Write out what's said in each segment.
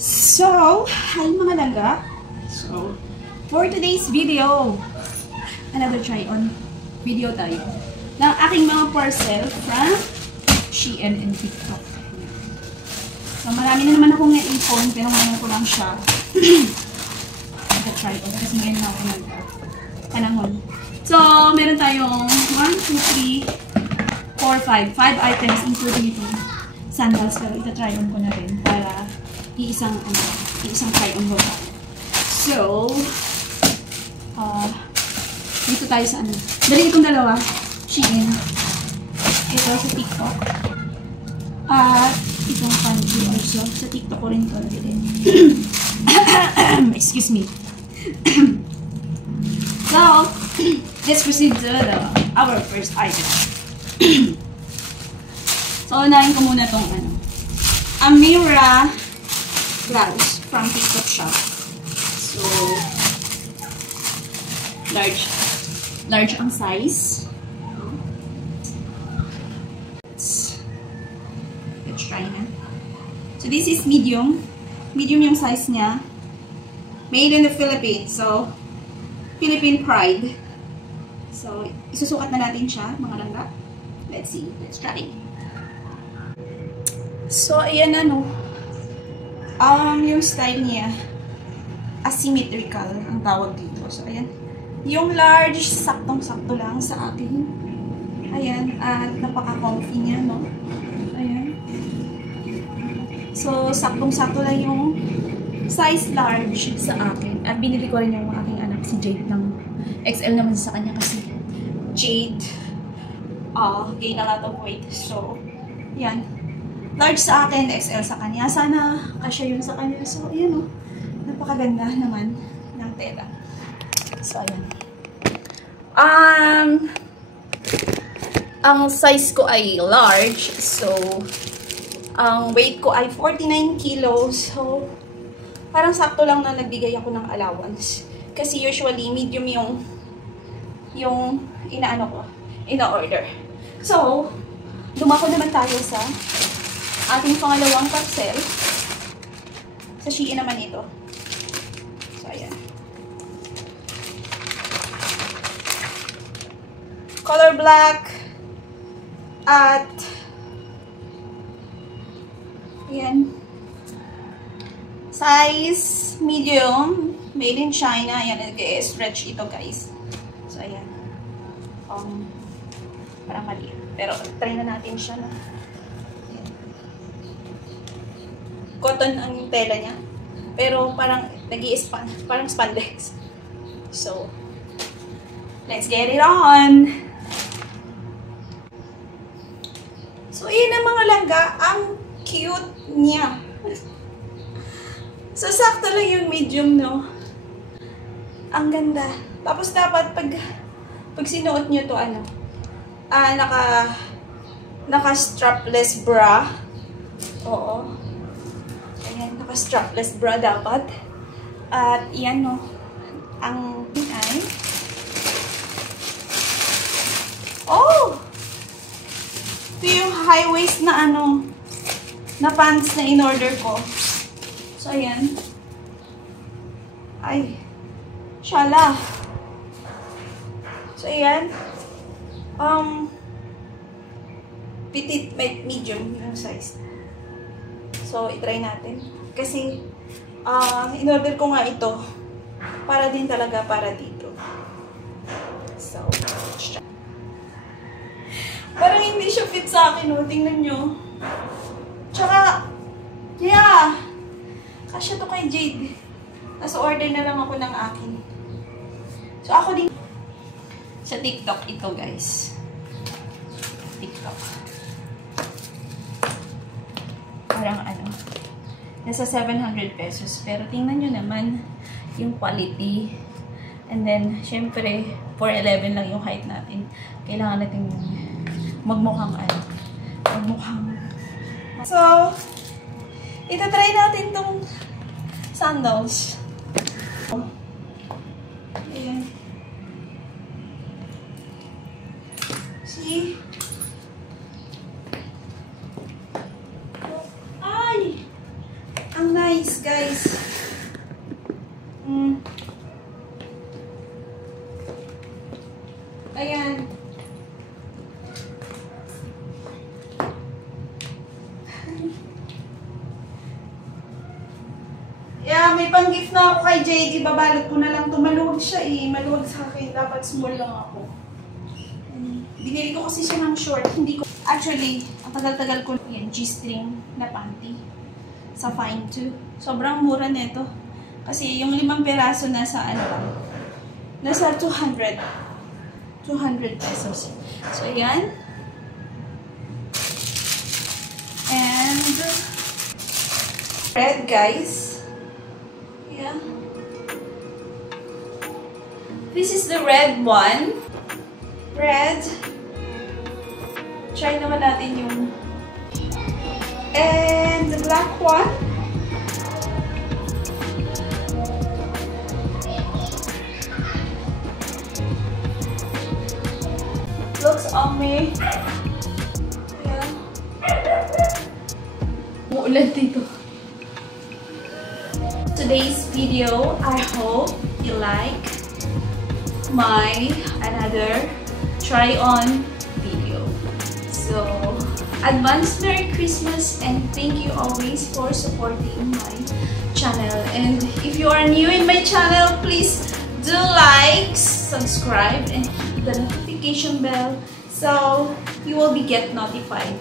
So, hi mga langga. So, for today's video, another try-on video tayo ng aking mga parcel from Shein and TikTok. So, marami na naman akong na-ipon, pero ngayon ko lang siya try-on kasi ngayon na ako nagpanahon. So, meron tayong 1, 2, 3, 4, 5 items including itong sandals, pero ita-try-on ko na rin para iisang try-on ko. So, dito tayo sa ano. Dali itong dalawa. Shein. Ito sa TikTok. At itong Kanji also. Sa TikTok ko rin ito nabili. Excuse me. So, let's proceed to our first item. So, unahin ko muna itong ano. Amira blouse from TikTok shop. So, large ang size. Let's try na. So, this is medium. Medium yung size niya. Made in the Philippines. So, Philippine pride. So, isusukat na natin siya, mga langga. Let's see. Let's try. So, ayan ano. Yung style niya, asymmetrical ang tawag dito. So, ayan. Yung large, saktong-sakto lang sa akin. Ayan. At napaka-comfy niya, no? Ayan. So, saktong-sakto lang yung size large sa akin. At binili ko rin yung aking anak, si Jade, ng XL naman sa kanya kasi Jade, gain a lot of weight. So, yan. Large sa akin, XL sa kanya. Sana kasya yun sa kanya. So, ayan o. Napakaganda naman ng tela. So, ayan. Ang size ko ay large. So, ang weight ko ay 49 kilos. So, parang sakto lang na nagbigay ako ng allowance. Kasi usually, medium yung inaano ko, ina-order. So, dumako naman tayo sa ating pangalawang parcel. Sa Shein naman ito. So, ayan. Color black. At, ayan. Size medium. Made in China. Ayan, nag-stretch ito, guys. So, ayan. Parang maliit. Pero, try na natin siya, no? Cotton ang tela niya. Pero parang parang spandex. So, let's get it on! So, yun ang mga langga. Ang cute niya. So, sakto lang yung medium, no? Ang ganda. Tapos, dapat pag sinuot nyo to, ano, naka-strapless bra. Oo. Ayan, naka-strapless bra dapat. At, yan no, ang ay. Oh! Ito yung high waist na ano, na pants na in-order ko. So, ayan. Ay, shala. So, ayan. Petite, medium yung size. So, itry natin. Kasi, in-order ko nga ito. Para din talaga para dito. So, parang hindi siya fit sa akin, no? Tingnan nyo. Tsaka, yeah. Kasya to kay Jade. Tapos, order na lang ako ng akin. So, ako din. Sa TikTok ito, guys. TikTok. Parang ano, nasa 700 pesos. Pero tingnan nyo naman yung quality. And then, syempre, 4'11 lang yung height natin. Kailangan natin magmukhang ano. Magmukhang. So, itatry natin tong sandals. Ayan. See? Ang nice, guys. Ayan. Yeah, may pang-gift na ako kay JD. Babalot ko na lang ito. Maluwag siya eh. Maluwag sa akin. Dapat small lang ako. Binili ko kasi siya ng short. Hindi ko... Actually, ang tagal-tagal ko yan. G-string na panty. Sa Fine 2. Sobrang mura nito. Kasi yung 5 peraso nasa ano lang. Nasa 200 pesos. So, ayan. And red, guys. Yeah. This is the red one. Red. Try naman natin yung... And the black one. Looks on me. Yeah. Uulan dito. Today's video, I hope you like my another try-on video. So, advance Merry Christmas and thank you always for supporting my channel. And if you are new in my channel, please do like, subscribe, and hit the notification bell so you will be get notified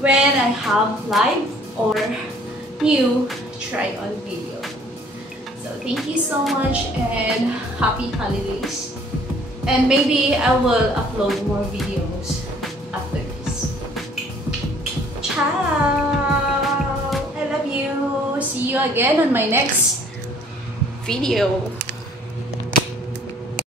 when I have live or new try-on video. So thank you so much and happy holidays. And maybe I will upload more videos after this. Ciao! I love you! See you again on my next video.